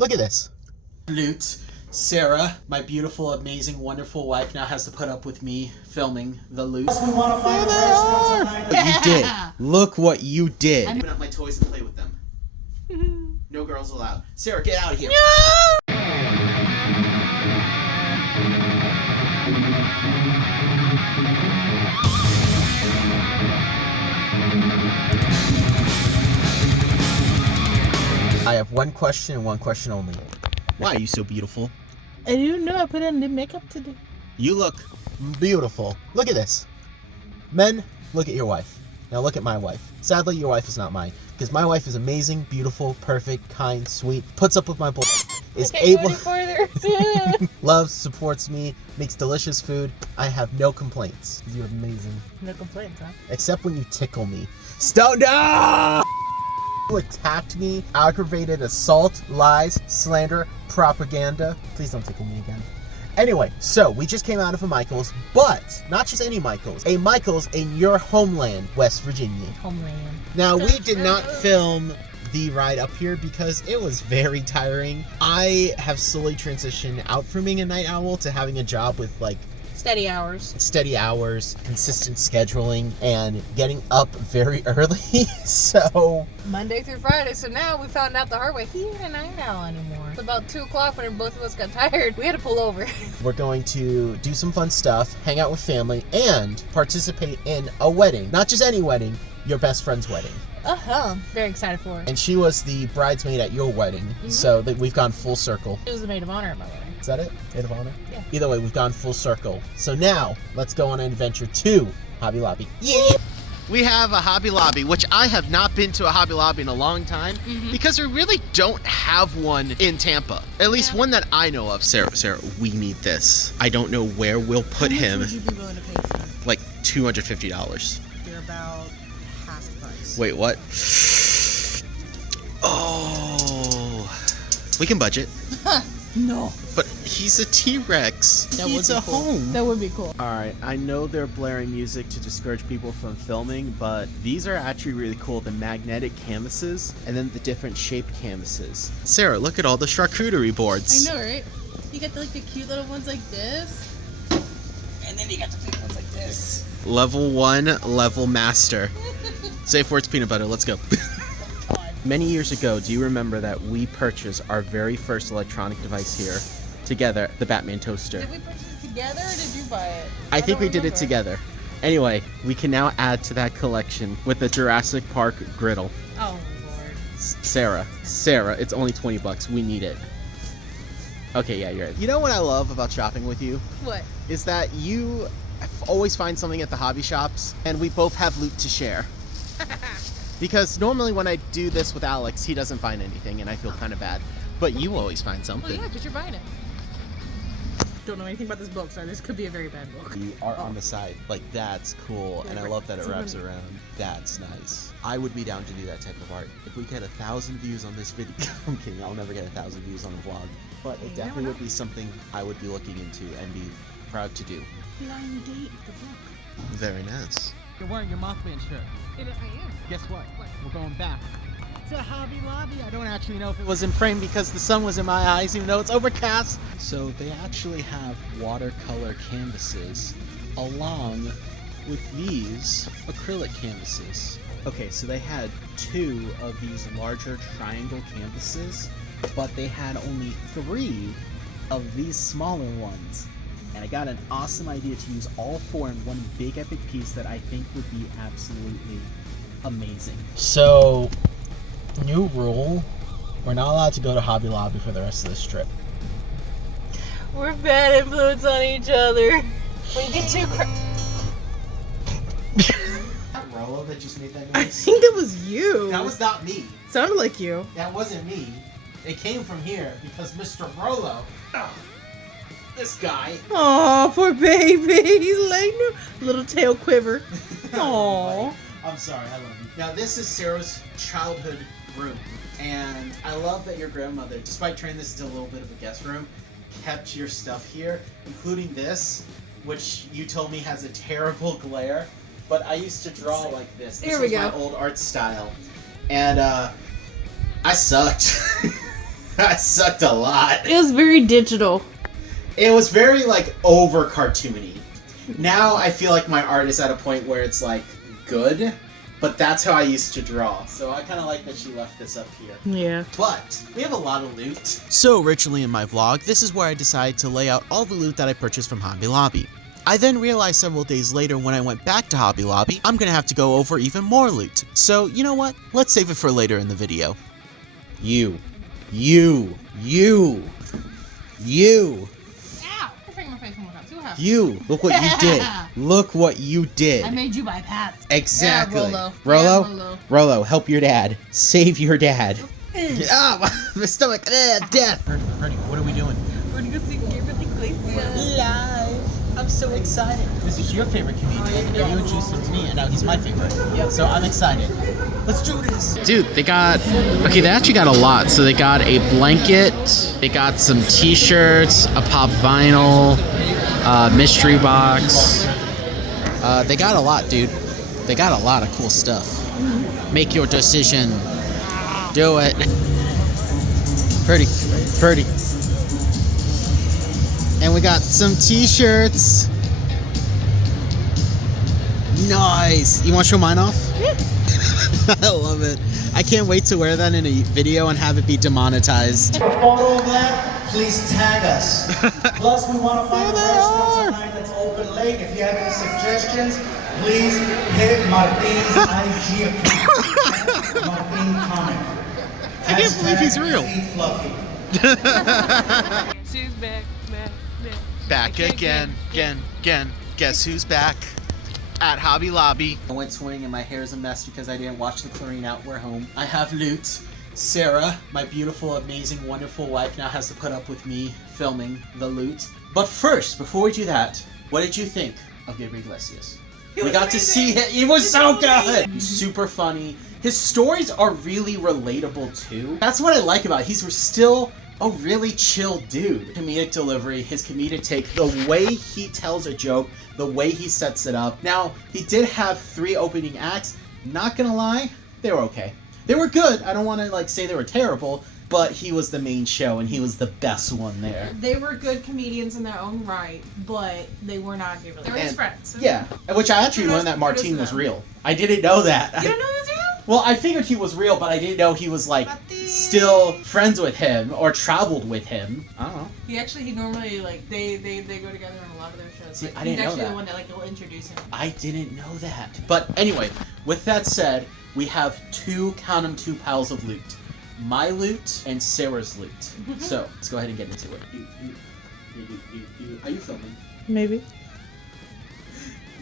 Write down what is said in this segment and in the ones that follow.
Look at this. Loot. Sarah, my beautiful, amazing, wonderful wife, now has to put up with me filming the loot. We want to find a restaurant tonight. What you did. Look what you did. Open up my toys and play with them. No girls allowed. Sarah, get out of here. I have one question and one question only. Why are you so beautiful? I didn't know I put on the makeup today. You look beautiful. Look at this. Men, look at your wife. Now look at my wife. Sadly, your wife is not mine. Because my wife is amazing, beautiful, perfect, kind, sweet, puts up with my bull, is able, loves, supports me, makes delicious food. I have no complaints. You're amazing. No complaints, huh? Except when you tickle me. Stone down! You attacked me, aggravated assault, lies, slander, propaganda. Please don't tickle me again. Anyway, so we just came out of a Michael's, but not just any Michael's, a Michael's in your homeland, West Virginia. Homeland. Now, we did not film the ride up here because it was very tiring. I have slowly transitioned out from being a night owl to having a job with like Steady hours, consistent scheduling, and getting up very early. So Monday through Friday. So now we found out the hard way. He ain't a night owl anymore. It's about 2 o'clock when both of us got tired. We had to pull over. we're going to do some fun stuff, hang out with family, and participate in a wedding. Not just any wedding, your best friend's wedding. Very excited for it. And she was the bridesmaid at your wedding, so that we've gone full circle. She was the maid of honor at my wedding. Is that it? Maid of honor? Yeah. Either way, we've gone full circle. So now, let's go on an adventure to Hobby Lobby. Yeah! We have a Hobby Lobby, which I have not been to a Hobby Lobby in a long time, because we really don't have one in Tampa. At least one that I know of. Sarah, we need this. I don't know where we'll put him. How much would you be willing to pay for it? Like $250. They're about half the price. Wait, what? Oh, we can budget. No. But he's a T-Rex. That He's would be a cool. home. That would be cool. Alright, I know they're blaring music to discourage people from filming, but these are actually really cool. The magnetic canvases, and then the different shaped canvases. Sarah, look at all the charcuterie boards. I know, right? You got the cute little ones like this, and then you got the big ones like this. Level 1, level master. Safe words, peanut butter. Let's go. Many years ago, do you remember that we purchased our very first electronic device here together, the Batman toaster? Did we purchase it together or did you buy it? I think we did it together. Anyway, we can now add to that collection with the Jurassic Park griddle. Oh, Lord. Sarah, it's only $20. We need it. Okay, yeah, you're right. You know what I love about shopping with you? What? Is that you always find something at the hobby shops, and we both have loot to share. Because normally when I do this with Alex, he doesn't find anything, and I feel kind of bad. But you always find something. Well, yeah, because you're buying it. Don't know anything about this book, so this could be a very bad book. The art on the side, like, that's cool, and I love that it wraps around. That's nice. I would be down to do that type of art. If we get 1,000 views on this video, I'm kidding, I'll never get 1,000 views on a vlog. But it definitely would be something I would be looking into and be proud to do. Blind date the book. Very nice. You're wearing your Mothman shirt. I am. Guess what? We're going back to Hobby Lobby. I don't actually know if it was in frame because the sun was in my eyes, even though it's overcast. So they actually have watercolor canvases along with these acrylic canvases. Okay, so they had 2 of these larger triangle canvases, but they had only 3 of these smaller ones. And I got an awesome idea to use all 4 in one big epic piece that I think would be absolutely amazing. So, new rule, we're not allowed to go to Hobby Lobby for the rest of this trip. We're bad influence on each other. When you get too That Rollo that just made that noise? I think it was you. That was not me. Sounded like you. That wasn't me. It came from here because Mr. Rollo, this guy. Aw, poor baby. He's letting a little tail quiver. Aw. I'm sorry, I love you. Now, this is Sarah's childhood room, and I love that your grandmother, despite turning this into a little bit of a guest room, kept your stuff here, including this, which you told me has a terrible glare, but I used to draw like this. This was my old art style, and I sucked. I sucked a lot. It was very digital. It was very like over cartoony. Now I feel like my art is at a point where it's like good, but that's how I used to draw. So I kind of like that she left this up here. Yeah. But we have a lot of loot. So originally in my vlog, this is where I decided to lay out all the loot that I purchased from Hobby Lobby. I then realized several days later when I went back to Hobby Lobby, I'm gonna have to go over even more loot. So you know what? Let's save it for later in the video. You. Ow! You're freaking my face one more time. See what happens. You. Look what you did. Look what you did. I made you buy pads. Exactly. Yeah, Rolo? Yeah, Rolo. Rolo, help your dad. Save your dad. Ah, my stomach. Death. Bernie, what are we doing? We're gonna go see Gabriel Iglesias. Live. I'm so excited. This is your favorite comedian, and you introduced him to me, and now he's my favorite. So I'm excited. Let's do this. Dude, they actually got a lot. So they got a blanket, they got some t-shirts, a pop vinyl, mystery box. They got a lot, dude. They got a lot of cool stuff. Make your decision. Do it. Pretty. And we got some t-shirts. Nice. You want to show mine off? Yeah. I love it. I can't wait to wear that in a video and have it be demonetized. For a photo of that, please tag us. Plus, we want to find a restaurant tonight that's open late. If you have any suggestions, please hit Martin's IG account. Martin Comic. I can't believe he's real. Feet Fluffy. She's back. Back again. Guess who's back? At Hobby Lobby. I went swimming and my hair's a mess because I didn't wash the chlorine out. We're home. I have loot. Sarah, my beautiful, amazing, wonderful wife, now has to put up with me filming the loot. But first, before we do that, what did you think of Gabriel Iglesias? We got to see it. He was so good. He's super funny. His stories are really relatable too. That's what I like about it. He's still a really chill dude. Comedic delivery, his comedic take, the way he tells a joke, the way he sets it up. Now, he did have 3 opening acts. Not gonna lie, they were okay. They were good. I don't want to say they were terrible, but he was the main show and he was the best one there. They were good comedians in their own right, but they were not Gabriel. They were his friends. Yeah, which I actually learned that Martin was real. I didn't know that. You don't know this real? Well, I figured he was real, but I didn't know he was still friends with him or traveled with him. I don't know. He normally they go together on a lot of their shows. See, I didn't know that. He's actually the one that will introduce him. I didn't know that. But anyway, with that said, we have 2 piles of loot. My loot and Sarah's loot. So let's go ahead and get into it. Are you filming? Maybe.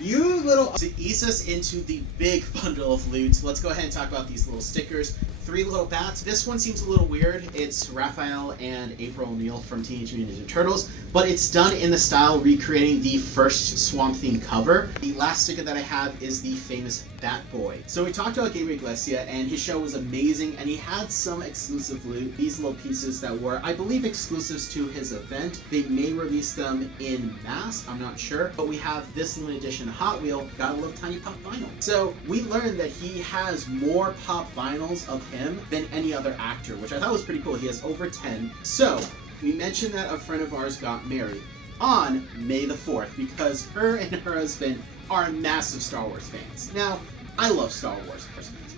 You little... To ease us into the big bundle of loot, let's go ahead and talk about these little stickers. 3 little bats. This one seems a little weird. It's Raphael and April O'Neil from Teenage Mutant Ninja Turtles, but it's done in the style recreating the first Swamp Thing cover. The last sticker that I have is the famous Bat Boy. So we talked about Gabriel Iglesias, and his show was amazing, and he had some exclusive loot. These little pieces that were, I believe, exclusives to his event. They may release them in mass, I'm not sure, but we have this limited edition Hot Wheel. Gotta love tiny pop vinyl. So we learned that he has more pop vinyls of him than any other actor, which I thought was pretty cool. He has over 10. So we mentioned that a friend of ours got married on May the 4th because her and her husband are massive Star Wars fans. Now, I love Star Wars.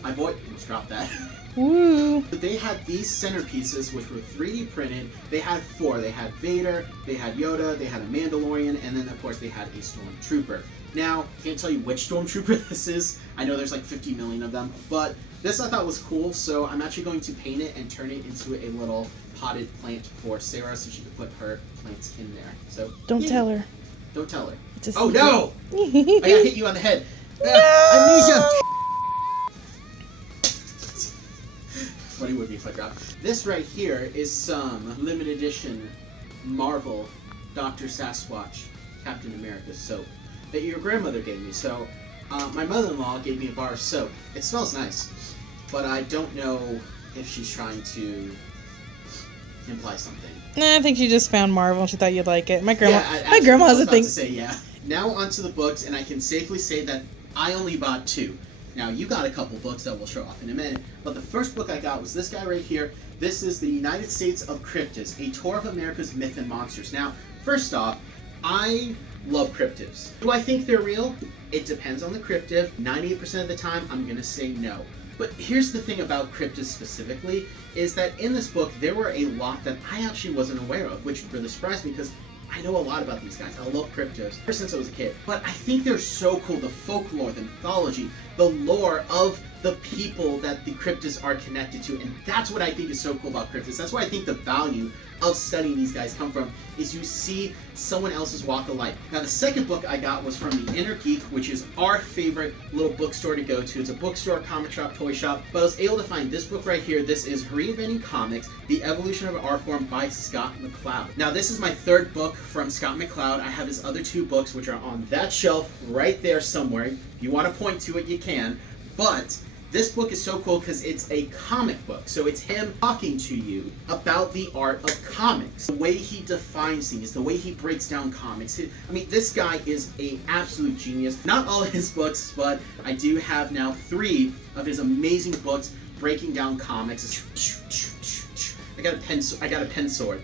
My boy, let's drop that. Woo! They had these centerpieces which were 3D printed. They had 4. They had Vader, they had Yoda, they had a Mandalorian, and then of course they had a Stormtrooper. Now, I can't tell you which Stormtrooper this is. I know there's 50 million of them, but this I thought was cool, so I'm actually going to paint it and turn it into a little potted plant for Sarah so she can put her plants in there. So Don't tell her. Don't tell her. Just Oh no! I gotta hit you on the head. Amnesia! Funny would be if I dropped. This right here is some limited edition Marvel Dr. Sasquatch Captain America soap that your grandmother gave me. So my mother-in-law gave me a bar of soap. It smells nice, but I don't know if she's trying to imply something. Nah, I think she just found Marvel and she thought you'd like it. My grandma, Yeah, my grandma has a thing. To say, yeah. Now onto the books, and I can safely say that I only bought 2. Now, you got a couple books that we'll show off in a minute, but the first book I got was this guy right here. This is the United States of Cryptids, a tour of America's myth and monsters. Now, first off, I love cryptids. Do I think they're real? It depends on the cryptid. 98% of the time, I'm gonna say no. But here's the thing about cryptids specifically, is that in this book, there were a lot that I actually wasn't aware of, which really surprised me because I know a lot about these guys. I love cryptids ever since I was a kid. But I think they're so cool, the folklore, the mythology, the lore of the people that the cryptids are connected to. And that's what I think is so cool about cryptids. That's why I think the value of studying these guys come from, is you see someone else's walk of life. Now, the second book I got was from the Inner Geek, which is our favorite little bookstore to go to. It's a bookstore, comic shop, toy shop. But I was able to find this book right here. This is Reinventing Comics, The Evolution of Art Form by Scott McCloud. Now, this is my third book from Scott McCloud. I have his other two books, which are on that shelf right there somewhere. If you want to point to it, you can. But this book is so cool because it's a comic book. So it's him talking to you about the art of comics, the way he defines things, the way he breaks down comics. I mean, this guy is an absolute genius. Not all of his books, but I do have now 3 of his amazing books breaking down comics. I got a pen sword.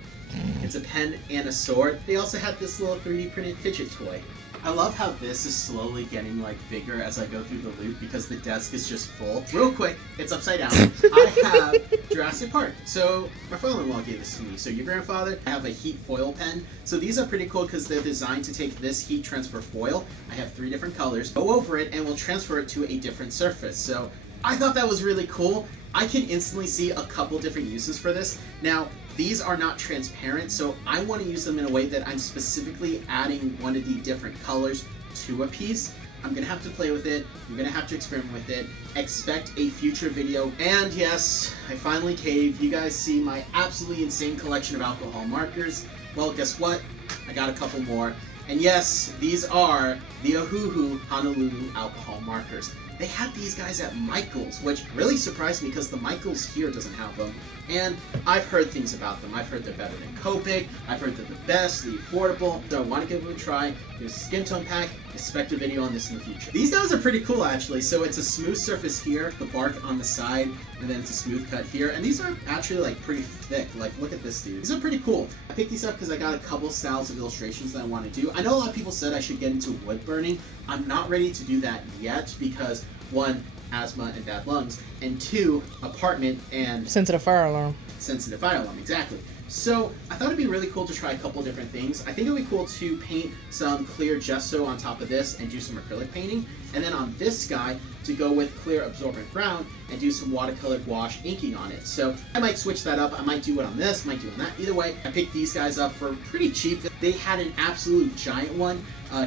It's a pen and a sword. They also have this little 3D printed fidget toy. I love how this is slowly getting like bigger as I go through the loop because the desk is just full. Real quick, it's upside down. I have Jurassic Park. So my father-in-law gave this to me. So your grandfather, I have a heat foil pen. So these are pretty cool because they're designed to take this heat transfer foil. I have 3 different colors. Go over it and we'll transfer it to a different surface. So I thought that was really cool. I can instantly see a couple different uses for this. Now, these are not transparent, so I want to use them in a way that I'm specifically adding one of the different colors to a piece. I'm going to have to play with it. You're going to have to experiment with it. Expect a future video. And yes, I finally caved. You guys see my absolutely insane collection of alcohol markers. Well, guess what? I got a couple more. And yes, these are the Ohuhu Honolulu alcohol markers. They had these guys at Michael's, which really surprised me because the Michael's here doesn't have them. And I've heard things about them. I've heard they're better than Copic. I've heard they're the best, the affordable. So I want to give them a try. Here's a skin tone pack. Expect a video on this in the future. These guys are pretty cool, actually. So it's a smooth surface here, the bark on the side, and then it's a smooth cut here. And these are actually like pretty thick. Like, look at this, dude. These are pretty cool. I picked these up because I got a couple styles of illustrations that I want to do. I know a lot of people said I should get into wood burning. I'm not ready to do that yet because 1, asthma and bad lungs, and 2, apartment and Sensitive fire alarm. sensitive fire alarm, exactly. So I thought it'd be really cool to try a couple different things. I think it'd be cool to paint some clear gesso on top of this and do some acrylic painting, and then on this guy to go with clear absorbent brown and do some watercolor gouache inking on it. So I might switch that up. I might do it on this, might do it on that. Either way, I picked these guys up for pretty cheap. They had an absolute giant one.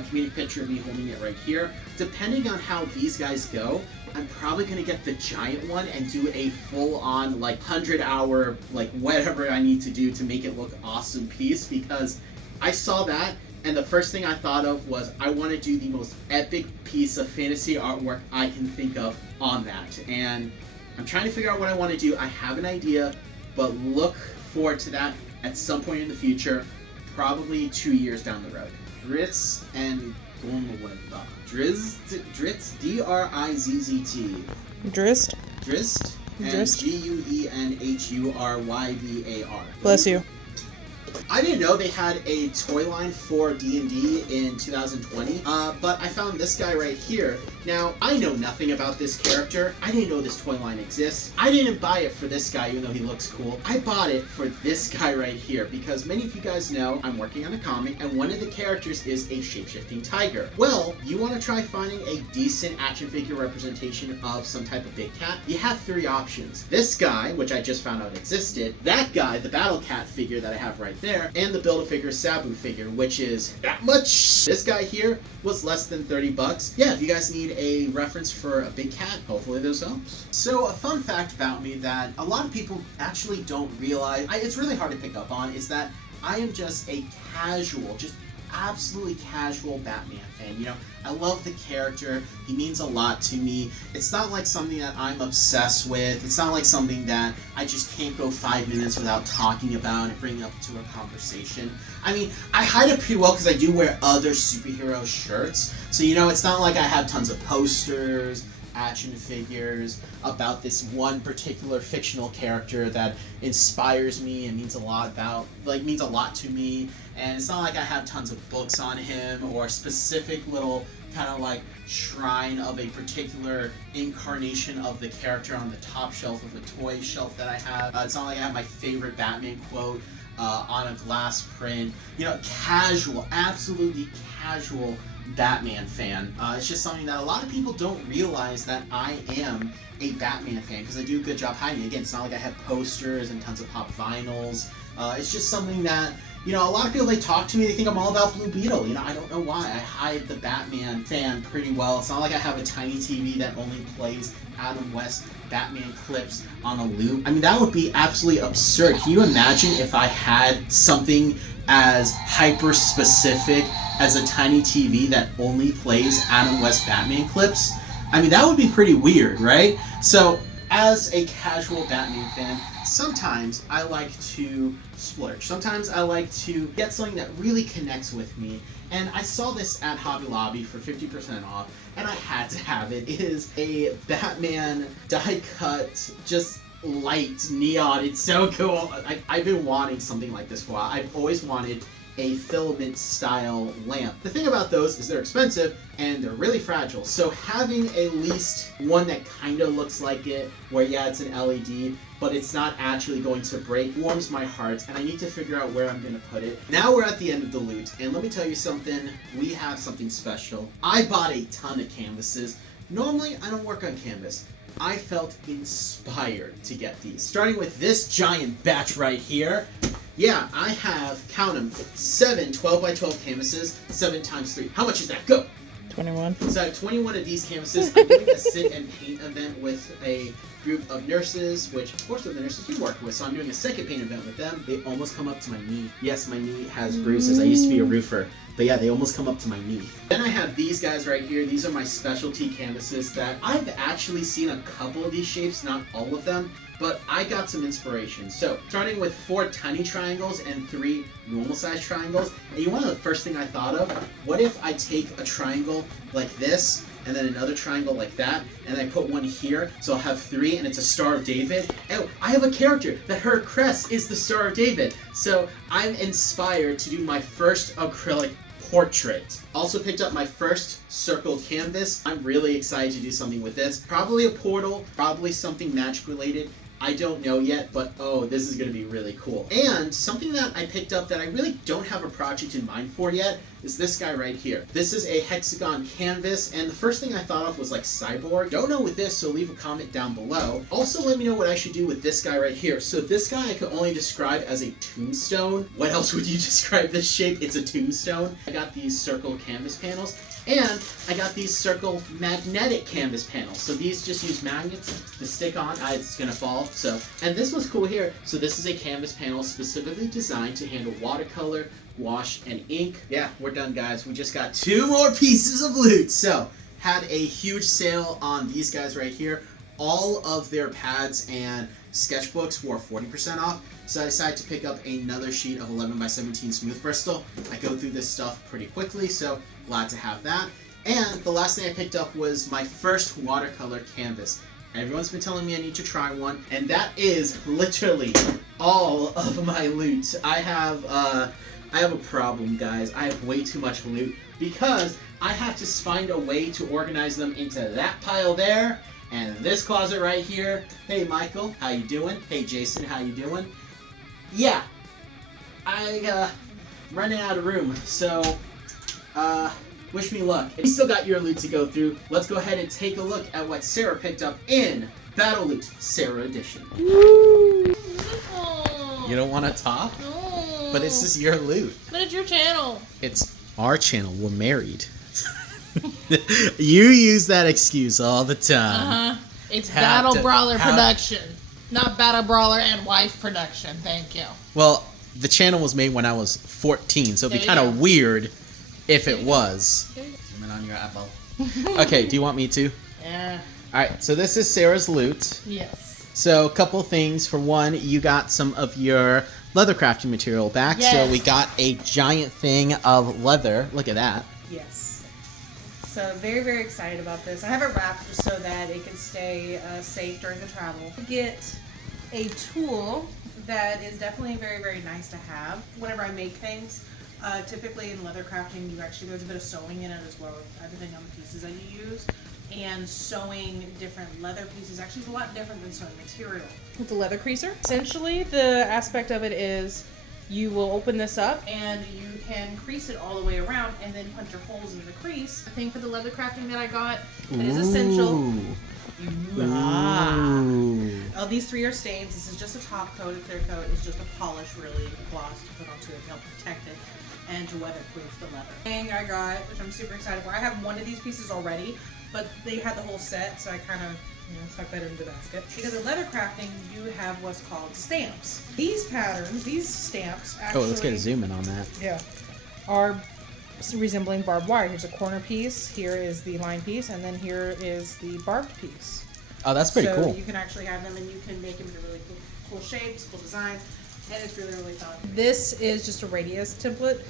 Community picture of me holding it right here. Depending on how these guys go, I'm probably going to get the giant one and do a full-on, like, 100-hour, like, whatever I need to do to make it look awesome piece, because I saw that, and the first thing I thought of was I want to do the most epic piece of fantasy artwork I can think of on that. And I'm trying to figure out what I want to do. I have an idea, but look forward to that at some point in the future, probably 2 years down the road. Drizzt and Gormlewitha. Drizzt, D-R-I-Z-Z-T. Drizzt. Drizzt. And Drizzt. G-U-E-N-H-U-R-Y-V-A-R. Bless you. I didn't know they had a toy line for D&D in 2020, but I found this guy right here. Now, I know nothing about this character. I didn't know this toy line exists. I didn't buy it for this guy, even though he looks cool. I bought it for this guy right here, because many of you guys know I'm working on a comic, and one of the characters is a shape-shifting tiger. Well, you want to try finding a decent action figure representation of some type of big cat? You have 3 options. This guy, which I just found out existed, that guy, the Battle Cat figure that I have right there, and the Build-A-Figure Sabu figure, which is that much. This guy here was less than 30 bucks. Yeah, if you guys need a reference for a big cat, hopefully this helps. So a fun fact about me that a lot of people actually don't realize, it's really hard to pick up on, is that I am just a casual, just absolutely casual Batman fan. You know, I love the character. He means a lot to me. It's not like something that I'm obsessed with. It's not like something that I just can't go 5 minutes without talking about and bringing up to a conversation. I mean, I hide it pretty well because I do wear other superhero shirts. So, you know, it's not like I have tons of posters. I action figures about this one particular fictional character that inspires me and means a lot to me. And it's not like I have tons of books on him or specific little kind of like shrine of a particular incarnation of the character on the top shelf of a toy shelf that I have. It's not like I have my favorite Batman quote on a glass print. You know, casual, absolutely casual Batman fan. It's just something that a lot of people don't realize that I am a Batman fan because I do a good job hiding it. Again, it's not like I have posters and tons of pop vinyls. It's just something that, you know, a lot of people, they talk to me, they think I'm all about Blue Beetle. You know, I don't know why. I hide the Batman fan pretty well. It's not like I have a tiny TV that only plays Adam West Batman clips on a loop. I mean, that would be absolutely absurd. Can you imagine if I had something as hyper specific as a tiny TV that only plays Adam West Batman clips? I mean, that would be pretty weird, right? So, as a casual Batman fan, sometimes I like to splurge. Sometimes I like to get something that really connects with me. And I saw this at Hobby Lobby for 50% off, and I had to have it. It is a Batman die-cut, just light neon. It's so cool. I've been wanting something like this for a while. I've always wanted a filament style lamp. The thing about those is they're expensive and they're really fragile. So having at least one that kind of looks like it, where yeah, it's an LED, but it's not actually going to break, warms my heart, and I need to figure out where I'm going to put it. Now we're at the end of the loot, and let me tell you something, we have something special. I bought a ton of canvases. Normally, I don't work on canvas. I felt inspired to get these. Starting with this giant batch right here. Yeah, I have, count them, 7 12x12 canvases, 7 times 3. How much is that? Go! 21. So I have 21 of these canvases. I'm doing a sit and paint event with a group of nurses, which of course are the nurses we work with, so I'm doing a second paint event with them. They almost come up to my knee. Yes, my knee has bruises. I used to be a roofer. But yeah, they almost come up to my knee. Then I have these guys right here. These are my specialty canvases that I've actually seen a couple of these shapes, not all of them, but I got some inspiration. So, starting with 4 tiny triangles and 3 normal size triangles. And you want to know the first thing I thought of? What if I take a triangle like this, and then another triangle like that, and I put one here, so I'll have 3, and it's a Star of David. Oh, I have a character that her crest is the Star of David. So I'm inspired to do my first acrylic portrait. Also picked up my first circled canvas. I'm really excited to do something with this. Probably a portal, probably something magic related. I don't know yet, but oh, this is going to be really cool. And something that I picked up that I really don't have a project in mind for yet is this guy right here. This is a hexagon canvas, and the first thing I thought of was like Cyborg. Don't know with this, so leave a comment down below. Also, let me know what I should do with this guy right here. So this guy I could only describe as a tombstone. What else would you describe this shape? It's a tombstone. I got these circle canvas panels. And I got these circle magnetic canvas panels. So these just use magnets to stick on. It's gonna fall. So, and this was cool here. So this is a canvas panel specifically designed to handle watercolor, wash, and ink. Yeah, we're done, guys. We just got 2 more pieces of loot. So, had a huge sale on these guys right here. All of their pads and sketchbooks were 40% off. So I decided to pick up another sheet of 11x17 smooth Bristol. I go through this stuff pretty quickly, so glad to have that. And the last thing I picked up was my first watercolor canvas. Everyone's been telling me I need to try one, and that is literally all of my loot. I have a problem, guys. I have way too much loot because I have to find a way to organize them into that pile there and this closet right here. Hey, Michael, how you doing? Hey, Jason, how you doing? Yeah, I running out of room, so wish me luck. If you still got your loot to go through, let's go ahead and take a look at what Sarah picked up in Battle Loot Sarah Edition. Woo! You don't want to talk? No. But this is your loot. But it's your channel. It's our channel. We're married. You use that excuse all the time. It's Have Battle to- Brawler have- Production, not Battle Brawler and Wife Production. Thank you. Well, the channel was made when I was 14, so it'd be There you kind of go. weird if it was. Zoom in on your eyeball. Okay, do you want me to? Yeah. Alright, so this is Sarah's loot. Yes. So, a couple things. For one, you got some of your leather crafting material back. Yes. So, we got a giant thing of leather. Look at that. Yes. So very, very excited about this. I have it wrapped so that it can stay safe during the travel. Get a tool that is definitely very, very nice to have whenever I make things. Typically in leather crafting, there's a bit of sewing in it as well, depending on the pieces that you use. And sewing different leather pieces actually is a lot different than sewing material. With the leather creaser, essentially the aspect of it is you will open this up and you can crease it all the way around and then punch your holes in the crease. The thing for the leather crafting that I got that is essential. Oh, these 3 are stains. This is just a top coat, a clear coat. It's just a polish, really, gloss to put onto it to help protect it and to weatherproof the leather. Thing I got, which I'm super excited for. I have one of these pieces already, but they had the whole set, so I kind of stuck that into the basket. Because in leather crafting, you have what's called stamps. These patterns, these stamps, actually... Oh, let's get a zoom in on that. Yeah. Are resembling barbed wire. Here's a corner piece, here is the line piece, and then here is the barbed piece. Oh, that's pretty cool. So you can actually have them and you can make them into really cool shapes, cool designs, and it's really, really fun. This is just a radius template.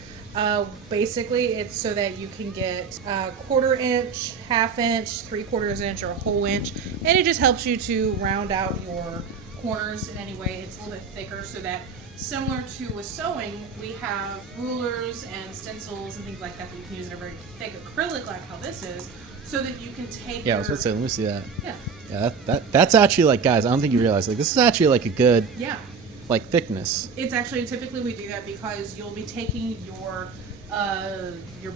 Basically, it's so that you can get a 1/4 inch, 1/2 inch, 3/4 inch, or a whole inch, and it just helps you to round out your corners in any way. It's a little bit thicker so that, similar to with sewing, we have rulers and stencils and things like that you can use in a very thick acrylic like how this is, so that you can take Yeah, I was about to say, let me see that. Yeah. Yeah, that's actually, like, guys, I don't think you realize, like, this is actually, like, a good, like, thickness. It's actually, typically we do that because you'll be taking your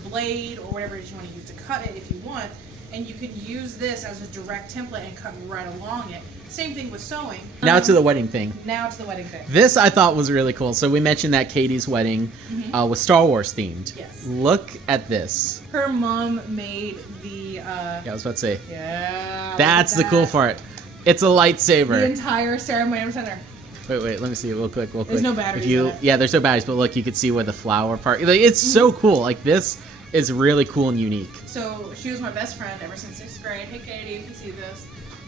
blade or whatever it is you want to use to cut it if you want, and you can use this as a direct template and cut right along it. Same thing with sewing. Now to the wedding thing. Now to the wedding thing. This I thought was really cool. So we mentioned that Katie's wedding was Star Wars themed. Yes. Look at this. Her mom made the... Yeah, I was about to say. Yeah. That's the cool part. It's a lightsaber. The entire ceremony center. Wait, let me see it real quick. There's no batteries in it. Yeah, there's no batteries, but look, you can see where the flower part. Like, it's so cool. Like, this is really cool and unique. So she was my best friend ever since 6th grade. Hey, Katie, if you see this.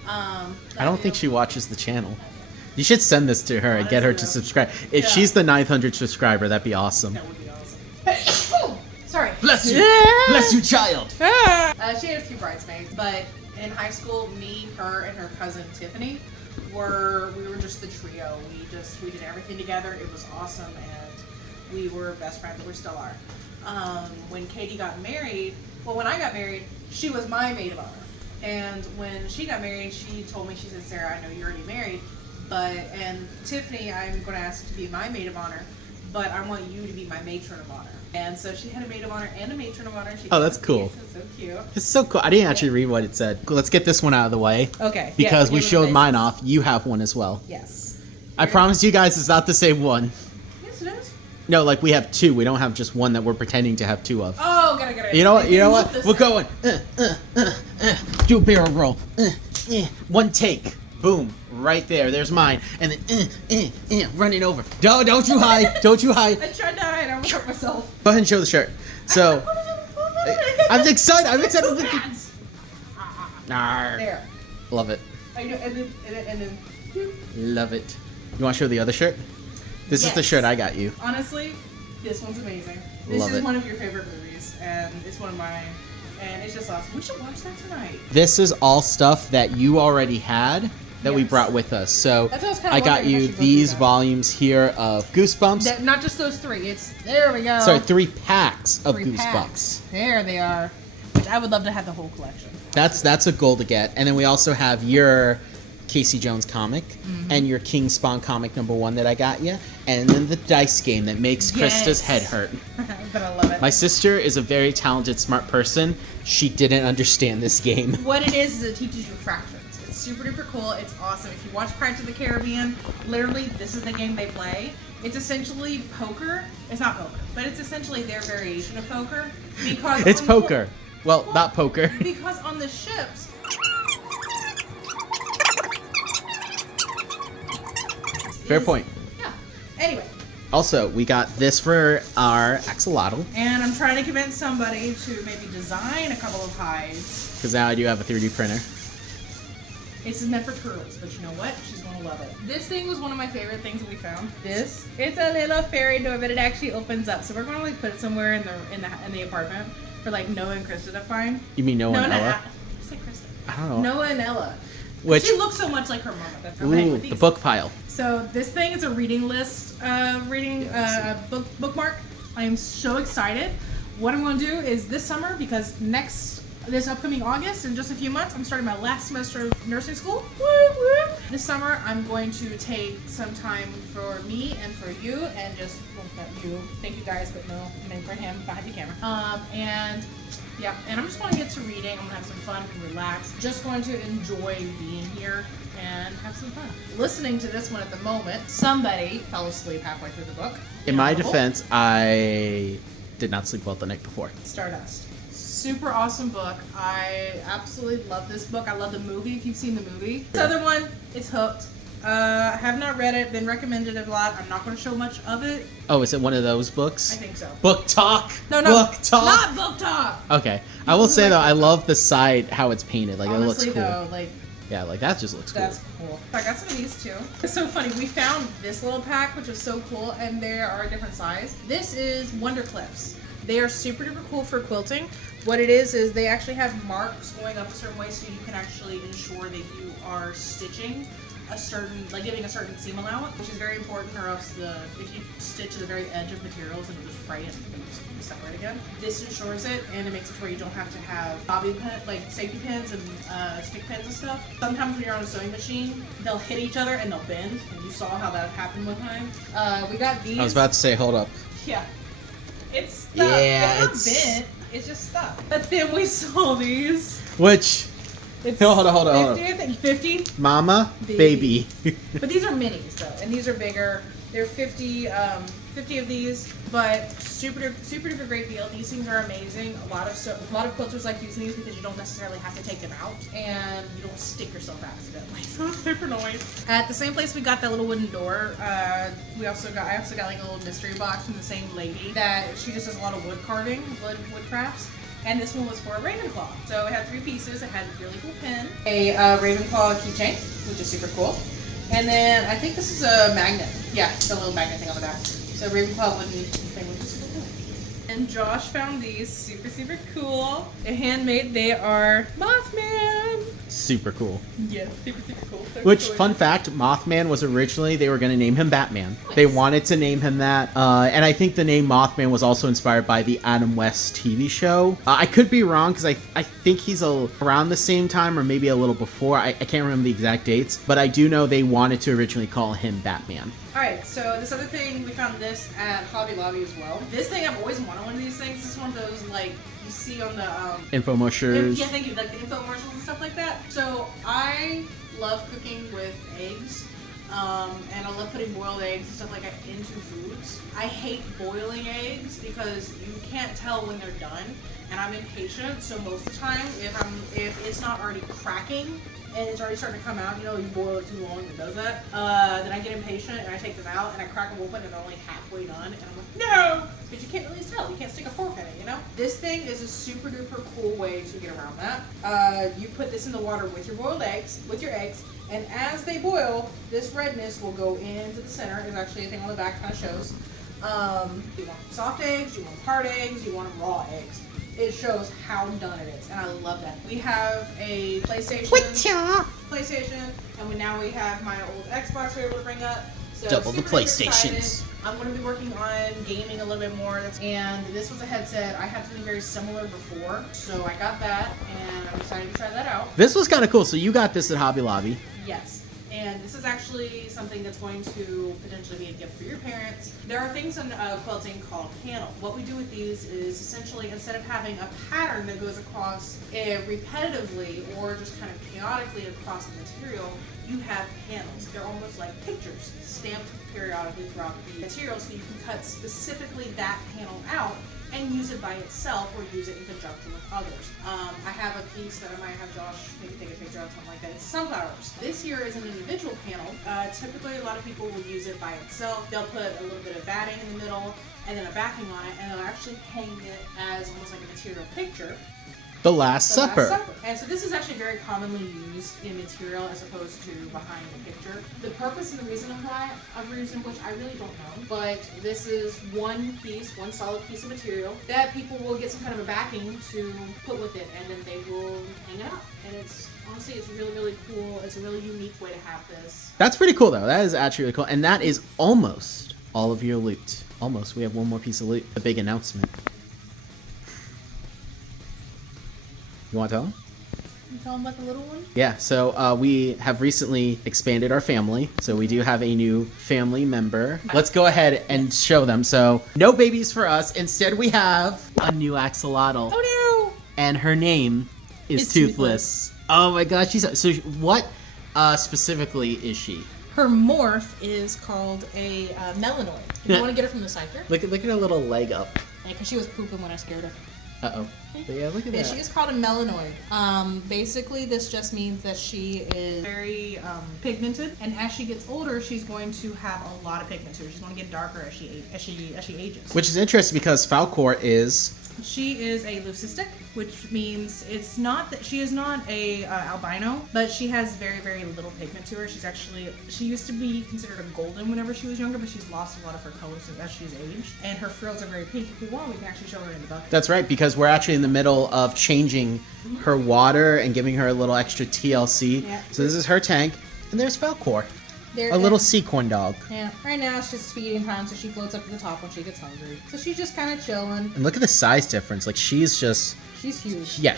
I don't think she watches the channel. You should send this to her and get her to subscribe. If Yeah. she's the 900th subscriber, that'd be awesome. That would be awesome. Oh, sorry. Bless you. Bless you, child. She had a few bridesmaids, but in high school, me, her, and her cousin Tiffany we were just the trio. We did everything together. It was awesome, and we were best friends. We still are. When Katie got married, when I got married, she was my maid of honor. And when she got married, she told me, she said, Sarah, I know you're already married, and Tiffany, I'm going to ask to be my maid of honor, but I want you to be my matron of honor. And so she had a maid of honor and a matron of honor. Oh, that's cool. It's so cute. It's so cool. I didn't actually read what it said. Let's get this one out of the way. Okay. Because we give it showed the mine basics. off. You have one as well. Yes. I promise you guys it's not the same one. Yes, it is. No, like we have two. We don't have just one that we're pretending to have two of. Oh, got it. You know what? It You know looked what? the We're same. going. Do a barrel roll. One take. Boom. Right there. There's mine. And then running over. Don't you hide. Don't you hide. I tried to hide. I almost hurt myself. Go ahead and show the shirt. So I'm excited. I'm excited. So Look bad. at- Nar. There. Love it. And then. Love it. You want to show the other shirt? This is the Yes. shirt I got you. Honestly, this one's amazing. This Love is it. one of your favorite movies, and it's one of mine, and it's just awesome. We should watch that tonight. This is all stuff that you already had that we Yes. brought with us. So That's what I was kinda I got wondering if I you should go through these that. volumes here of Goosebumps. Not just those 3. There we go. Sorry, 3 packs of 3 Goosebumps. packs. There they are. Which I would love to have the whole collection. That's a goal to get. And then we also have your Casey Jones comic Mm-hmm. and your King Spawn comic #1 that I got you, and then the dice game that makes Krista's Yes. head hurt. But I love it. My sister is a very talented, smart person. She didn't understand this game. What it is it teaches you fractions. It's super duper cool. It's awesome. If you watch Pirates of the Caribbean, literally this is the game they play. It's essentially poker. It's not poker, but it's essentially their variation of poker. Because It's on the- poker. Well, not poker. Because on the ships. Fair point. Yeah. Anyway, Also, we got this for our axolotl, and I'm trying to convince somebody to maybe design a couple of hides. because now I do have a 3D printer. This is meant for turtles, but you know what? She's gonna love it. This thing was one of my favorite things that we found. It's a little fairy door, but it actually opens up. So we're gonna like put it somewhere in the apartment. for like Noah and Krista to find. You mean Noah and Ella? Say Krista. I don't know. Noah and Ella. Which? She looks so much like her mama. That's her name Ooh, with the these. book pile. So this thing is a reading list, bookmark. I am so excited. What I'm going to do is this summer, because this upcoming August, in just a few months, I'm starting my last semester of nursing school. Woo, woo. This summer, I'm going to take some time for me and for you, and just, well, not you, thank you guys, but no, I meant for him behind the camera. And I'm just going to get to reading. I'm going to have some fun and relax. Just going to enjoy being here and have some fun. Listening to this one at the moment, somebody fell asleep halfway through the book. In my defense, I did not sleep well the night before. Stardust. Super awesome book. I absolutely love this book. I love the movie, if you've seen the movie. This other one, it's Hooked. I have not read it, been recommended it a lot. I'm not going to show much of it. Oh, is it one of those books? I think so. Book talk. No, Book talk. not book talk. Okay, I will say though, I love the side how it's painted. Like Honestly, it looks cool. though, like Yeah, like that just looks cool. that's cool. I got some of these too. It's so funny. We found this little pack, which was so cool, and they are a different size. This is Wonder Clips. They are super duper cool for quilting. What it is they actually have marks going up a certain way, so you can actually ensure that you are stitching a certain, like giving a certain seam allowance, which is very important, or else if you stitch to the very edge of materials and it'll just fray and it'll just separate again. This ensures it, and it makes it to where you don't have to have bobby pin, like safety pins and stick pins and stuff. Sometimes when you're on a sewing machine, they'll hit each other and they'll bend, and you saw how that happened with mine. We got these. I was about to say, hold up. Yeah. It's stuck. Yeah, it's not bent. It's just stuck. But then we saw these. Which? It's Hold on. 50, I think. 50? Mama, baby. But these are minis, though, and these are bigger. They're 50 of these, but super duper great deal. These things are amazing. A lot of quilters like using these because you don't necessarily have to take them out, and you don't stick yourself accidentally. So it's super nice. At the same place we got that little wooden door. I also got like a little mystery box from the same lady that she just does a lot of wood carving, wood crafts. And this one was for a Ravenclaw. So it had 3 pieces. It had a really cool pin, a Ravenclaw keychain, which is super cool. And then I think this is a magnet. Yeah, the little magnet thing on the back. So Ravenclaw wooden thing, which is super cool. And Josh found these super cool. They're handmade. They are Mothman. Super cool. Yeah, super cool. Which, fun fact, Mothman was originally, they were going to name him Batman. Nice. They wanted to name him that. And I think the name Mothman was also inspired by the Adam West TV show. I could be wrong, because I think he's around the same time, or maybe a little before. I can't remember the exact dates. But I do know they wanted to originally call him Batman. Alright, so this other thing, we found this at Hobby Lobby as well. This thing, I've always wanted one of these things. This is one of those, like, you see on the, Infomercials. yeah, thank you, like the infomercials and stuff like that. So, I love cooking with eggs, and I love putting boiled eggs and stuff like that into foods. I hate boiling eggs because you can't tell when they're done, and I'm impatient, so most of the time, if it's not already cracking, and it's already starting to come out, you know, you boil it too long and it does that, then I get impatient and I take them out and I crack them open and they're only halfway done, and I'm like, no! But you can't really tell, you can't stick a fork in it, you know? This thing is a super duper cool way to get around that. You put this in the water with your boiled eggs, and as they boil, this redness will go into the center. There's actually a thing on the back kind of shows. You want soft eggs, you want hard eggs, you want raw eggs. It shows how done it is, and I love that. We have a PlayStation, and now we have my old Xbox we're able to bring up. So Double the super PlayStations. excited. I'm going to be working on gaming a little bit more, and this was a headset I had something very similar before, so I got that, and I'm excited to try that out. This was kind of cool. So you got this at Hobby Lobby. Yes. And this is actually something that's going to potentially be a gift for your parents. There are things in quilting called panel. What we do with these is essentially, instead of having a pattern that goes across repetitively or just kind of chaotically across the material, you have panels. They're almost like pictures stamped periodically throughout the material, so you can cut specifically that panel out and use it by itself or use it in conjunction with others. I have a piece that I might have Josh maybe take a picture of, something like that. It's sunflowers. This here is an individual panel. Typically, a lot of people will use it by itself. They'll put a little bit of batting in the middle and then a backing on it, and they'll actually hang it as almost like a material picture. The Last Supper. And so this is actually very commonly used in material as opposed to behind the picture. The purpose and the reason of why of reason which I really don't know, but this is one solid piece of material that people will get some kind of a backing to put with it, and then they will hang it up. And it's honestly, it's really, really cool. It's a really unique way to have this. That's pretty cool, though. That is actually really cool. And that is almost all of your loot. Almost. We have one more piece of loot. A big announcement. You want to tell them? You tell them about the little one? Yeah, so we have recently expanded our family. So we do have a new family member. Let's go ahead and show them. So, no babies for us. Instead, we have a new axolotl. Oh, no! And her name is Toothless. Oh my gosh, so what specifically is she? Her morph is called a melanoid. You want to get her from the cipher? Look at her little leg up. Yeah, because she was pooping when I scared her. Uh-oh. But yeah, look at Yeah, that. she is called a melanoid. Basically, this just means that she is very pigmented, and as she gets older, she's going to have a lot of pigment to her. She's going to get darker as she ages. Which is interesting because Falcor is... She is a leucistic, which means it's not that she is not a albino, but she has very, very little pigment to her. She used to be considered a golden whenever she was younger, but she's lost a lot of her colors as she's aged, and her frills are very pink. If we want, we can actually show her in the bucket. That's right, because we're actually in the middle of changing her water and giving her a little extra TLC. Yeah. So this is her tank, and there's Falcor, There a little is- sequin dog. Yeah, right now it's just feeding time, so she floats up to the top when she gets hungry. So she's just kind of chilling. And look at the size difference. Like, she's just... She's huge. Yeah,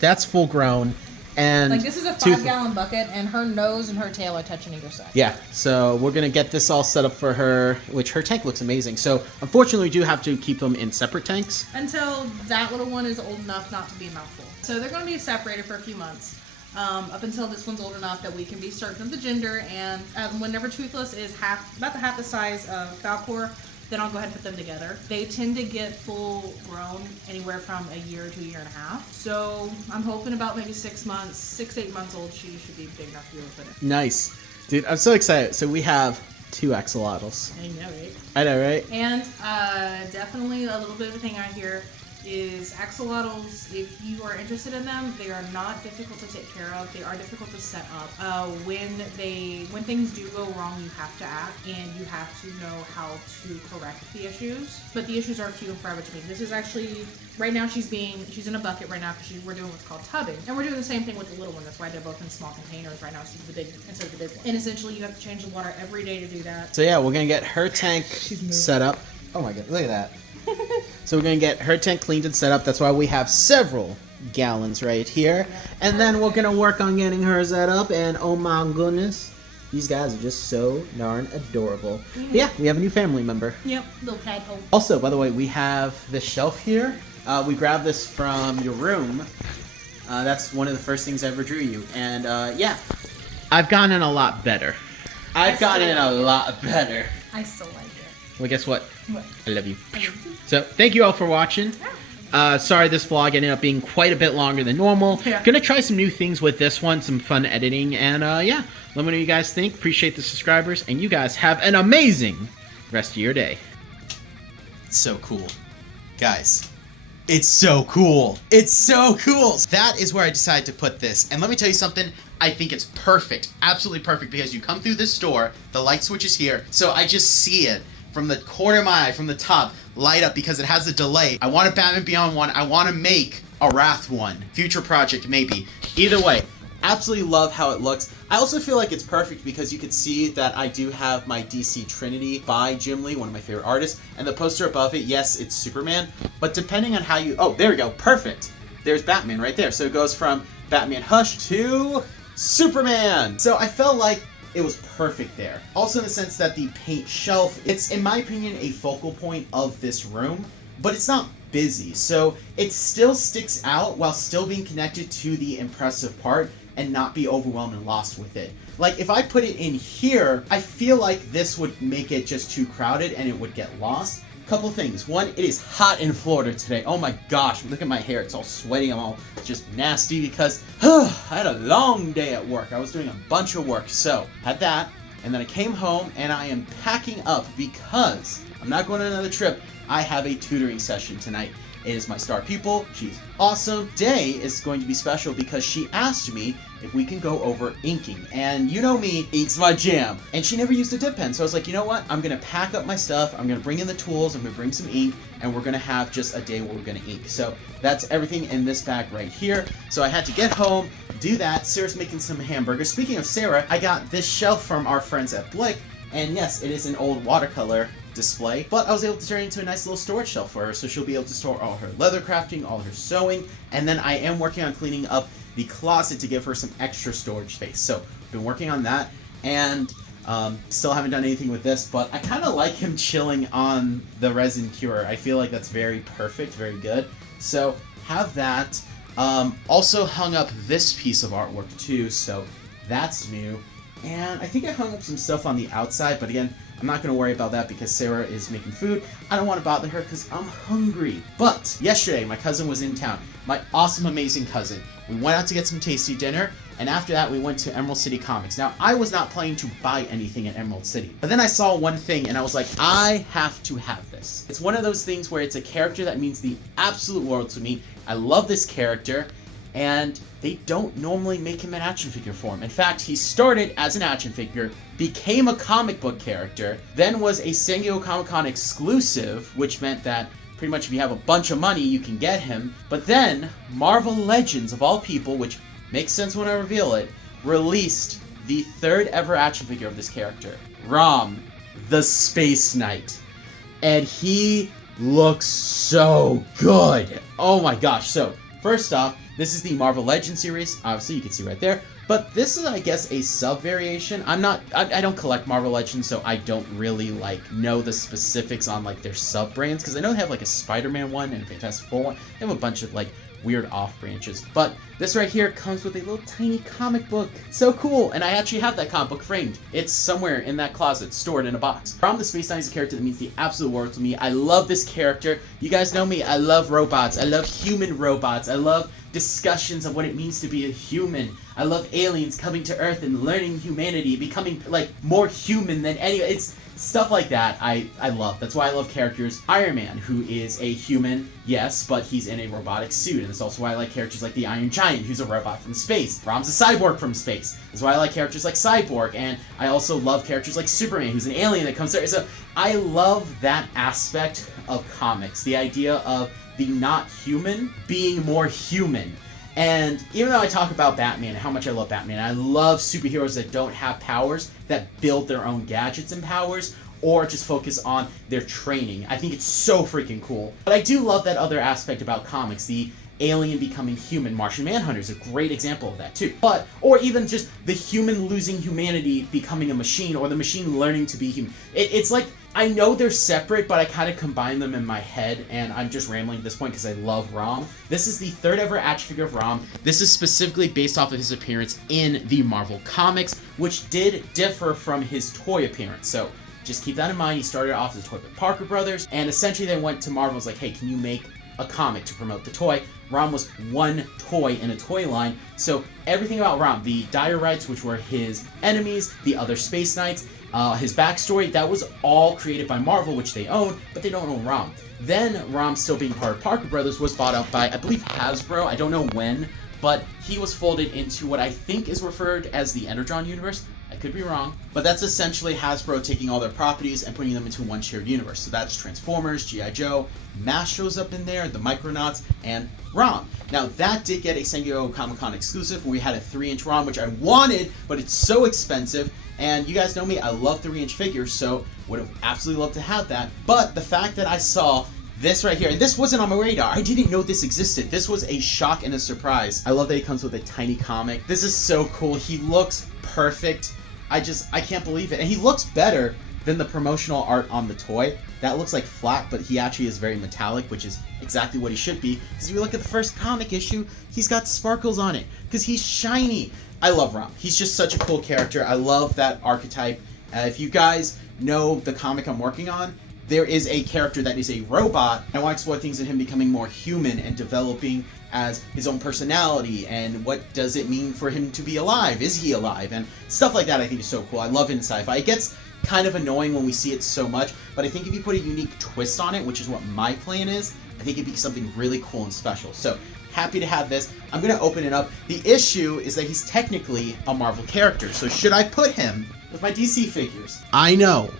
that's full grown. And Like, this is a Tooth- 5-gallon bucket, and her nose and her tail are touching either side. Yeah, so we're going to get this all set up for her, which her tank looks amazing. So, unfortunately, we do have to keep them in separate tanks. Until that little one is old enough not to be a mouthful. So they're going to be separated for a few months. Up until this one's old enough that we can be certain of the gender, and whenever Toothless is about half the size of Falcor, then I'll go ahead and put them together. They tend to get full grown anywhere from a year to a year and a half. So I'm hoping about maybe 6 months, 6 to 8 months old, she should be big enough to be able to put it. Nice. Dude, I'm so excited. So we have 2 axolotls. I know, right? I know, right? And definitely a little bit of a thing I hear is axolotls, if you are interested in them, they are not difficult to take care of. They are difficult to set up. When things do go wrong, you have to act, and you have to know how to correct the issues. But the issues are few and far between. This is actually, right now she's in a bucket right now because we're doing what's called tubbing. And we're doing the same thing with the little one. That's why they're both in small containers right now instead of the big one. And essentially you have to change the water every day to do that. So yeah, we're going to get her tank set up. Oh my god, look at that. So we're going to get her tank cleaned and set up. That's why we have several gallons right here. And then we're going to work on getting her set up. And oh my goodness, these guys are just so darn adorable. But yeah, we have a new family member. Yep, little tadpole. Also, by the way, we have this shelf here. We grabbed this from your room. That's one of the first things I ever drew you. And yeah, I've gotten a lot better. I've gotten a lot better. I still like it. Well, guess what? What? I love you. So, thank you all for watching. Sorry this vlog ended up being quite a bit longer than normal. Yeah. Gonna try some new things with this one, some fun editing, and yeah, let me know what you guys think. Appreciate the subscribers, and you guys have an amazing rest of your day. It's so cool. Guys, it's so cool. It's so cool. That is where I decided to put this. And let me tell you something. I think it's perfect. Absolutely perfect, because you come through this door, the light switch is here, so I just see it from the corner of my eye, from the top, light up because it has a delay. I want a Batman Beyond one. I want to make a Wrath one. Future project, maybe. Either way, absolutely love how it looks. I also feel like it's perfect because you can see that I do have my DC Trinity by Jim Lee, one of my favorite artists, and the poster above it, yes, it's Superman, but depending on how you... Oh, there we go. Perfect. There's Batman right there. So it goes from Batman Hush to Superman. So I felt like it was perfect there. Also in the sense that the paint shelf, it's, in my opinion, a focal point of this room, but it's not busy. So it still sticks out while still being connected to the impressive part and not be overwhelmed and lost with it. Like, if I put it in here, I feel like this would make it just too crowded and it would get lost. Couple things. One, it is hot in Florida today. Oh my gosh, look at my hair. It's all sweaty. I'm all just nasty because I had a long day at work. I was doing a bunch of work. So, had that. And then I came home and I am packing up because I'm not going on another trip. I have a tutoring session tonight. It is my star pupil. She's awesome. Today is going to be special because she asked me if we can go over inking. And you know me, ink's my jam. And she never used a dip pen. So I was like, you know what? I'm going to pack up my stuff. I'm going to bring in the tools. I'm going to bring some ink. And we're going to have just a day where we're going to ink. So that's everything in this bag right here. So I had to get home, do that. Sarah's making some hamburgers. Speaking of Sarah, I got this shelf from our friends at Blick. And yes, it is an old watercolor display, but I was able to turn it into a nice little storage shelf for her, so she'll be able to store all her leather crafting, all her sewing, and then I am working on cleaning up the closet to give her some extra storage space. So been working on that, and still haven't done anything with this, but I kind of like him chilling on the resin cure. I feel like that's very perfect, very good. So have that. Also hung up this piece of artwork too, so that's new. And I think I hung up some stuff on the outside, but again, I'm not going to worry about that because Sarah is making food. I don't want to bother her because I'm hungry. But yesterday, my cousin was in town. My awesome, amazing cousin. We went out to get some tasty dinner, and after that, we went to Emerald City Comics. Now, I was not planning to buy anything at Emerald City, but then I saw one thing, and I was like, I have to have this. It's one of those things where it's a character that means the absolute world to me. I love this character. And they don't normally make him an action figure form. In fact, he started as an action figure, became a comic book character, then was a San Diego Comic-Con exclusive, which meant that pretty much if you have a bunch of money, you can get him. But then, Marvel Legends, of all people, which makes sense when I reveal it, released the third ever action figure of this character, Rom, the Space Knight. And he looks so good. Oh my gosh. So, first off, this is the Marvel Legends series, obviously you can see right there, but this is, I guess, a sub-variation. I don't collect Marvel Legends, so I don't really, know the specifics on, their sub-brands, because I know they have, a Spider-Man one and a Fantastic Four one. They have a bunch of, weird off-branches, but this right here comes with a little tiny comic book. It's so cool, and I actually have that comic book framed. It's somewhere in that closet, stored in a box. Rom the Space Knight is a character that means the absolute world to me. I love this character. You guys know me, I love robots. I love human robots. I love discussions of what it means to be a human. I love aliens coming to Earth and learning humanity, becoming, more human than any... It's stuff like that I love. That's why I love characters. Iron Man, who is a human, yes, but he's in a robotic suit. And that's also why I like characters like the Iron Giant, who's a robot from space. Rom's a cyborg from space. That's why I like characters like Cyborg. And I also love characters like Superman, who's an alien that comes there. So I love that aspect of comics. The idea of the not human being more human. And even though I talk about Batman and how much I love Batman, I love superheroes that don't have powers, that build their own gadgets and powers, or just focus on their training. I think it's so freaking cool. But I do love that other aspect about comics, the alien becoming human. Martian Manhunter is a great example of that too. But, or even just the human losing humanity becoming a machine, or the machine learning to be human. It's like, I know they're separate, but I kind of combine them in my head, and I'm just rambling at this point because I love Rom. This is the third ever action figure of Rom. This is specifically based off of his appearance in the Marvel Comics, which did differ from his toy appearance. So just keep that in mind. He started off as a toy with Parker Brothers, and essentially they went to Marvel and was like, hey, can you make a comic to promote the toy? Rom was one toy in a toy line, so everything about Rom, the Dire Rights, which were his enemies, the other Space Knights, his backstory, that was all created by Marvel, which they own, but they don't own Rom. Then Rom, still being part of Parker Brothers, was bought out by, I believe, Hasbro. I don't know when, but he was folded into what I think is referred as the Energon universe. I could be wrong, but that's essentially Hasbro taking all their properties and putting them into one shared universe. So that's Transformers, G.I. Joe, MASH shows up in there, the Micronauts, and Rom. Now that did get a San Diego Comic-Con exclusive, where we had a 3-inch Rom, which I wanted, but it's so expensive. And you guys know me, I love 3-inch figures, so would have absolutely loved to have that. But the fact that I saw this right here, and this wasn't on my radar, I didn't know this existed. This was a shock and a surprise. I love that he comes with a tiny comic. This is so cool. He looks perfect. I can't believe it. And he looks better than the promotional art on the toy. That looks like flat, but he actually is very metallic, which is exactly what he should be. Because if you look at the first comic issue, he's got sparkles on it, because he's shiny. I love Rom. He's just such a cool character. I love that archetype. If you guys know the comic I'm working on, there is a character that is a robot. I want to explore things in him becoming more human and developing as his own personality, and what does it mean for him to be alive? Is he alive? And stuff like that I think is so cool. I love it in sci-fi. It gets kind of annoying when we see it so much, but I think if you put a unique twist on it, which is what my plan is, I think it'd be something really cool and special. So, happy to have this. I'm going to open it up. The issue is that he's technically a Marvel character, so should I put him with my DC figures? I know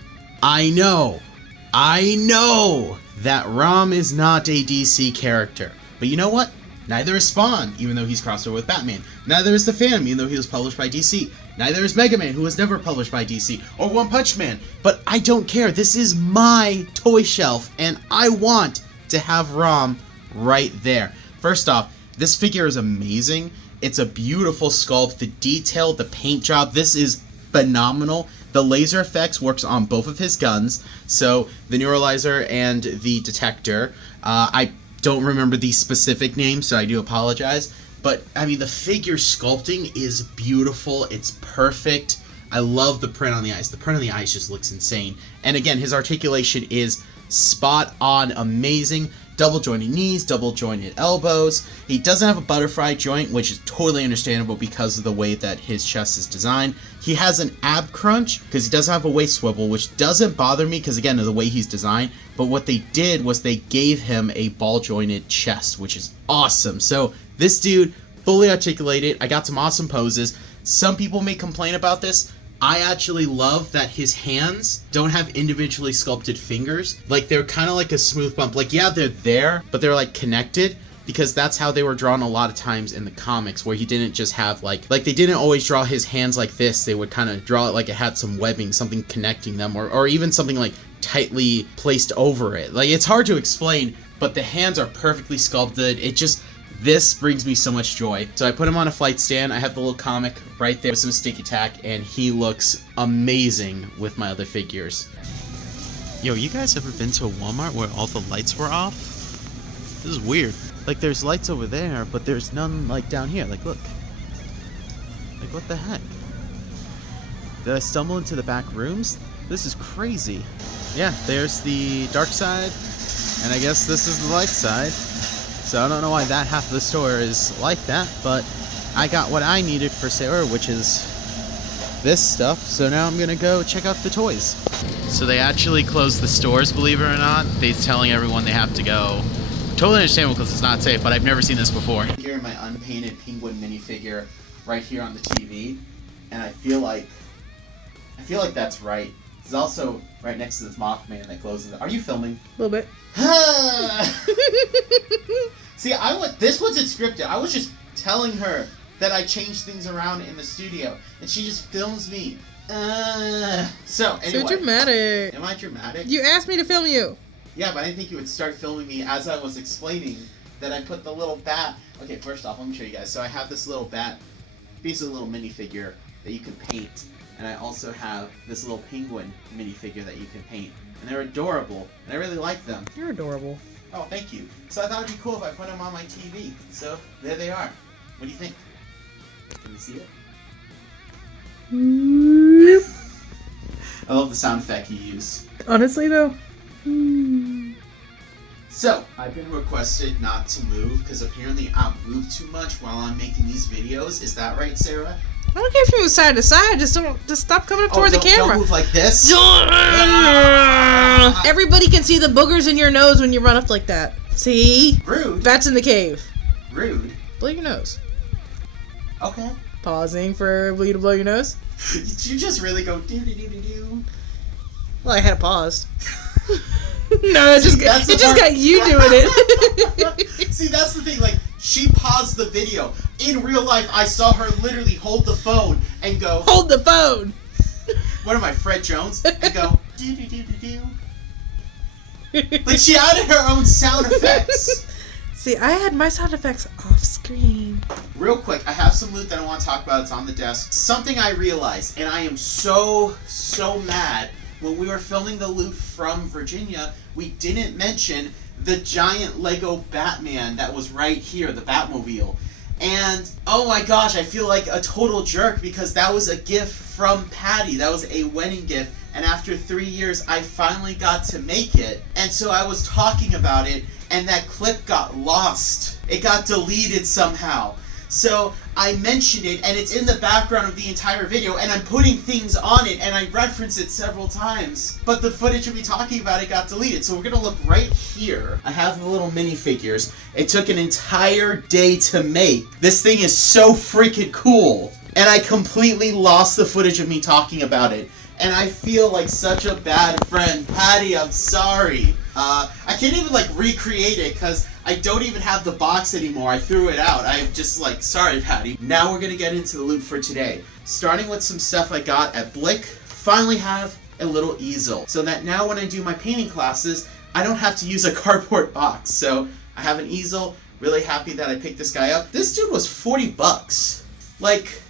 that Rom is not a DC character, but you know what? Neither is Spawn, even though he's crossed over with Batman. Neither is the Phantom, even though he was published by DC. Neither is Mega Man, who was never published by DC, or One Punch Man. But I don't care. This is my toy shelf, and I want to have Rom right there. First off, this figure is amazing. It's a beautiful sculpt. The detail, the paint job, this is phenomenal. The laser effects works on both of his guns, so the Neuralizer and the Detector. I don't remember the specific name, so I do apologize. But, I mean, the figure sculpting is beautiful. It's perfect. I love the print on the eyes. The print on the eyes just looks insane. And again, his articulation is spot on, amazing. Double jointed knees, double jointed elbows. He doesn't have a butterfly joint, which is totally understandable because of the way that his chest is designed. He has an ab crunch because he doesn't have a waist swivel, which doesn't bother me because, again, of the way he's designed. But what they did was they gave him a ball jointed chest, which is awesome. So this dude, fully articulated. I got some awesome poses. Some people may complain about this. I actually love that his hands don't have individually sculpted fingers. Like, they're kind of like a smooth bump. Like, yeah, they're there, but they're, like, connected, because that's how they were drawn a lot of times in the comics, where he didn't just have, like they didn't always draw his hands like this. They would kind of draw it like it had some webbing, something connecting them, or even something, like, tightly placed over it. Like, it's hard to explain, but the hands are perfectly sculpted. This brings me so much joy. So I put him on a flight stand. I have the little comic right there with some sticky tack, and he looks amazing with my other figures. Yo, you guys ever been to a Walmart where all the lights were off? This is weird. Like, there's lights over there, but there's none, like, down here. Like, look. Like, what the heck? Did I stumble into the back rooms? This is crazy. Yeah, there's the dark side, and I guess this is the light side. So I don't know why that half of the store is like that, but I got what I needed for Sarah, which is this stuff. So now I'm gonna go check out the toys. So they actually closed the stores, believe it or not. They're telling everyone they have to go. Totally understandable because it's not safe, but I've never seen this before. Here my unpainted penguin minifigure right here on the TV, and I feel like that's right. It's also right next to this Mothman that glows in the... Are you filming? A little bit. See, this wasn't scripted. I was just telling her that I changed things around in the studio, and she just films me. So anyway. So dramatic. Am I dramatic? You asked me to film you. Yeah, but I didn't think you would start filming me as I was explaining that I put the little bat... Okay, first off, let me show you guys. So I have this little bat, basically a little minifigure that you can paint. And I also have this little penguin minifigure that you can paint. And they're adorable, and I really like them. You're adorable. Oh, thank you. So I thought it'd be cool if I put them on my TV. So there they are. What do you think? Can you see it? I love the sound effect you use. Honestly, though. So, I've been requested not to move because apparently I move too much while I'm making these videos. Is that right, Sarah? I don't care if you move side to side. Just stop coming up toward the camera. Don't move like this. Everybody can see the boogers in your nose when you run up like that. See? Rude. Bats in the cave. Rude. Blow your nose. Okay. Pausing for you to blow your nose. Did you just really go do-do-do-do-do? Well, I had it paused. No, it just got you doing it. See, that's the thing. Like, she paused the video. In real life, I saw her literally hold the phone and go... Hold the phone! What am I, Fred Jones? And go... do-do-do-do-do. Like, she added her own sound effects. See, I had my sound effects off screen. Real quick, I have some loot that I want to talk about. It's on the desk. Something I realized, and I am so mad. When we were filming the loot from Virginia, we didn't mention the giant Lego Batman that was right here, the Batmobile. And, oh my gosh, I feel like a total jerk because that was a gift from Patty. That was a wedding gift. And after 3 years, I finally got to make it. And so I was talking about it, and that clip got lost. It got deleted somehow. So I mentioned it, and it's in the background of the entire video, and I'm putting things on it, and I reference it several times. But the footage of me talking about it got deleted, so we're gonna look right here. I have the little minifigures. It took an entire day to make. This thing is so freaking cool. And I completely lost the footage of me talking about it. And I feel like such a bad friend. Patty, I'm sorry. I can't even like recreate it because I don't even have the box anymore. I threw it out. I'm just like, sorry, Patty. Now we're gonna get into the loot for today. Starting with some stuff I got at Blick. Finally have a little easel. So that now when I do my painting classes, I don't have to use a cardboard box. So I have an easel. Really happy that I picked this guy up. This dude was 40 bucks. Like,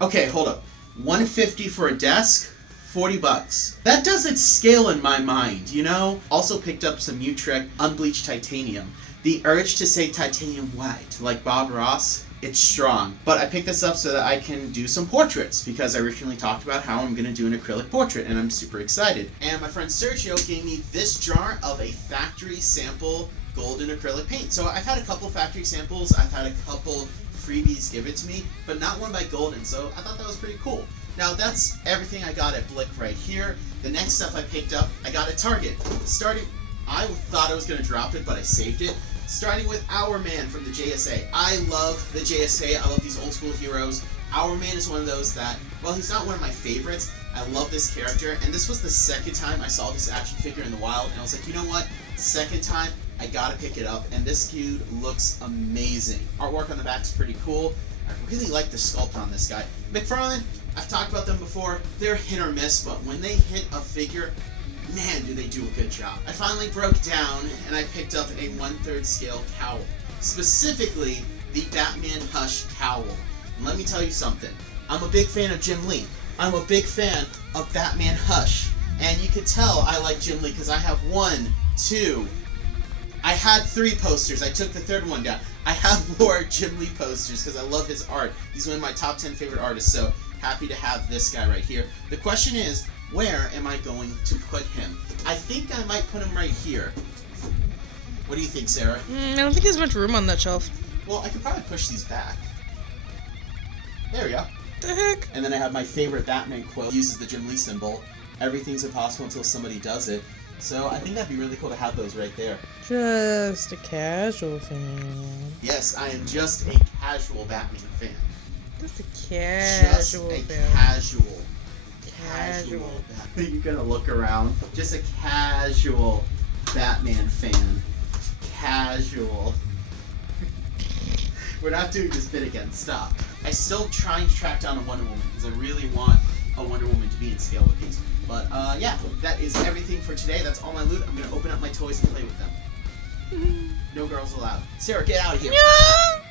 okay, hold up. 150 for a desk, 40 bucks. That doesn't scale in my mind, you know? Also picked up some Utrecht unbleached titanium. The urge to say titanium white, like Bob Ross, it's strong. But I picked this up so that I can do some portraits, because I originally talked about how I'm gonna do an acrylic portrait, and I'm super excited. And my friend Sergio gave me this jar of a factory sample golden acrylic paint. So I've had a couple factory samples, I've had a couple freebies give it to me, but not one by Golden, so I thought that was pretty cool. Now that's everything I got at Blick right here. The next stuff I picked up, I got at Target. I thought I was going to drop it, but I saved it. Starting with Our Man from the JSA. I love the JSA, I love these old school heroes. Our Man is one of those that, well, he's not one of my favorites. I love this character, and this was the second time I saw this action figure in the wild, and I was like, you know what? Second time, I gotta pick it up, and this dude looks amazing. Artwork on the back's pretty cool. I really like the sculpt on this guy. McFarlane, I've talked about them before. They're hit or miss, but when they hit a figure, man, do they do a good job. I finally broke down, and I picked up a 1/3 scale cowl. Specifically, the Batman Hush cowl. And let me tell you something. I'm a big fan of Jim Lee. I'm a big fan of Batman Hush. And you can tell I like Jim Lee because I have 1, 2... I had 3 posters. I took the 3rd one down. I have more Jim Lee posters because I love his art. He's one of my top 10 favorite artists, so happy to have this guy right here. The question is, where am I going to put him? I think I might put him right here. What do you think, Sarah? I don't think there's much room on that shelf. Well, I could probably push these back. There we go. The heck? And then I have my favorite Batman quote. Uses the Jim Lee symbol. Everything's impossible until somebody does it. So I think that'd be really cool to have those right there. Just a casual fan. Yes, I am just a casual Batman fan. Just a casual Just a fan. casual Casual. Batman. You're gonna look around. Just a casual Batman fan. Casual. We're not doing this bit again. Stop. I still trying to track down a Wonder Woman because I really want a Wonder Woman to be in scale with these. But yeah, that is everything for today. That's all my loot. I'm gonna open up my toys and play with them. No girls allowed. Sarah, get out of here. Yeah.